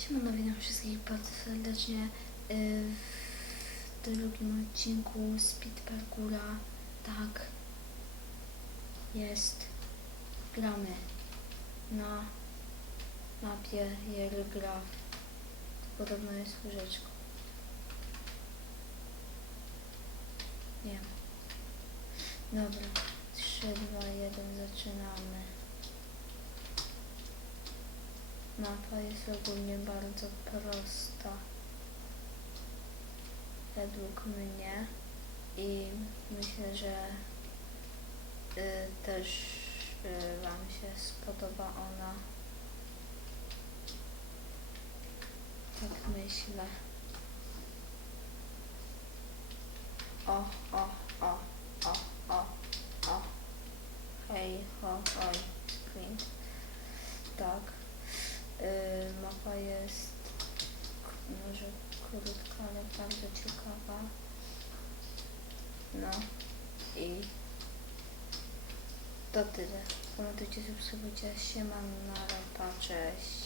Siemano, witam wszystkich bardzo serdecznie y, w drugim odcinku Speed Parkoura. Tak, jest. Gramy na mapie Jelgraf. Podobno jest łyżeczką. Nie. Dobra, 3, 2, 1, zaczynamy. Mapa jest ogólnie bardzo prosta według mnie i myślę, że y, też y, Wam się spodoba ona. Tak myślę. O, o, o, o, o, o. Hej, ho, hoj, sprint. Tak. Y, mapa jest k- może krótka, ale bardzo ciekawa. No i to tyle. Komentujcie, subskrybujcie. Siema, na pa, cześć.